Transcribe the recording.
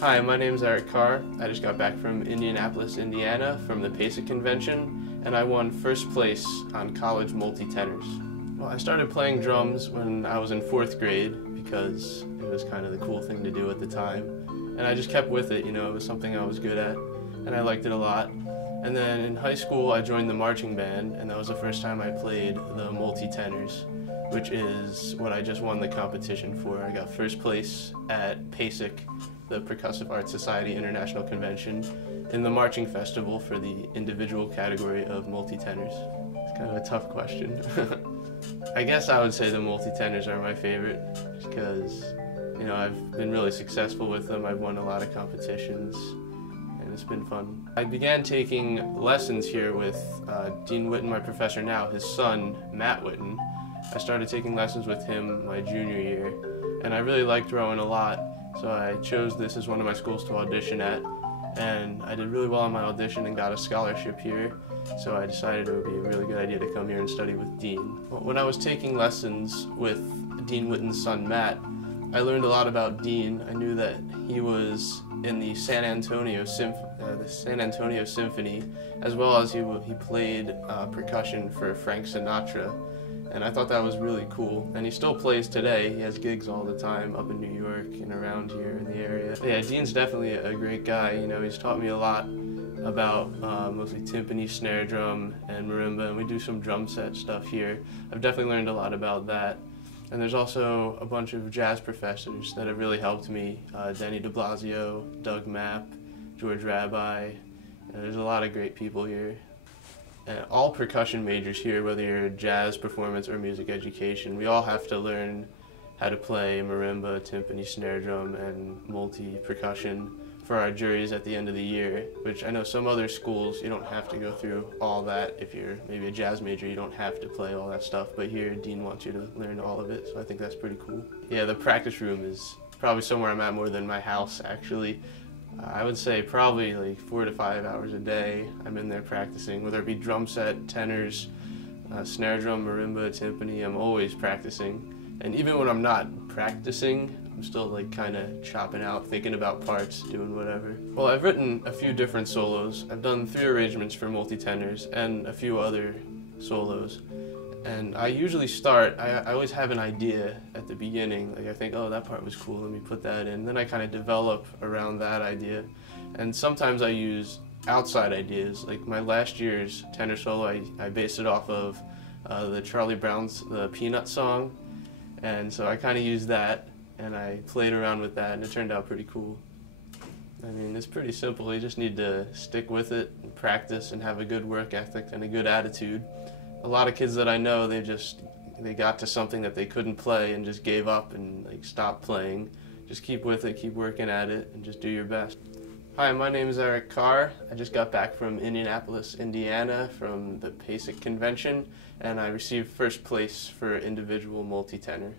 Hi, my name is Carr. I just got back from Indianapolis, Indiana from the PASIC convention, and I won first place on college multi-tenors. Well, I started playing drums when I was in 4th grade because it was kind of the cool thing to do at the time. And I just kept with it, it was something I was good at, and I liked it a lot. And then in high school, I joined the marching band, and that was the first time I played the multi-tenors, which is what I just won the competition for. I got first place at PASIC, the Percussive Arts Society International Convention, in the marching festival for the individual category of multi-tenors. It's kind of a tough question. I guess I would say the multi-tenors are my favorite because, I've been really successful with them. I've won a lot of competitions, and it's been fun. I began taking lessons here with Dean Witten, my professor now, his son, Matt Witten. I started taking lessons with him my junior year, and I really liked rowing a lot. So I chose this as one of my schools to audition at, and I did really well on my audition and got a scholarship here, so I decided it would be a really good idea to come here and study with Dean. When I was taking lessons with Dean Witten's son, Matt, I learned a lot about Dean. I knew that he was in the San Antonio Symphony, as well as he played percussion for Frank Sinatra. And I thought that was really cool. And he still plays today. He has gigs all the time up in New York and around here in the area. Yeah, Dean's definitely a great guy. He's taught me a lot about mostly timpani, snare drum, and marimba, and we do some drum set stuff here. I've definitely learned a lot about that. And there's also a bunch of jazz professors that have really helped me. Denny de Blasio, Doug Mapp, George Rabbi. There's a lot of great people here. And all percussion majors here, whether you're jazz, performance, or music education, we all have to learn how to play marimba, timpani, snare drum, and multi-percussion for our juries at the end of the year, which I know some other schools, you don't have to go through all that. If you're maybe a jazz major, you don't have to play all that stuff, but here Dean wants you to learn all of it, so I think that's pretty cool. Yeah, the practice room is probably somewhere I'm at more than my house, actually. I would say probably like 4 to 5 hours a day I'm in there practicing, whether it be drum set, tenors, snare drum, marimba, timpani. I'm always practicing. And even when I'm not practicing, I'm still like kind of chopping out, thinking about parts, doing whatever. Well, I've written a few different solos. I've done 3 arrangements for multi-tenors and a few other solos. And I usually start, I always have an idea at the beginning, like I think, oh, that part was cool, let me put that in. Then I kind of develop around that idea. And sometimes I use outside ideas, like my last year's tenor solo, I based it off of the Charlie Brown's The Peanut song. And so I kind of used that, and I played around with that, and it turned out pretty cool. I mean, it's pretty simple. You just need to stick with it and practice and have a good work ethic and a good attitude. A lot of kids that I know, they got to something that they couldn't play and just gave up and stopped playing. Just keep with it, keep working at it, and just do your best. Hi, my name is Carr. I just got back from Indianapolis, Indiana from the PASIC convention, and I received first place for individual multi-tenor.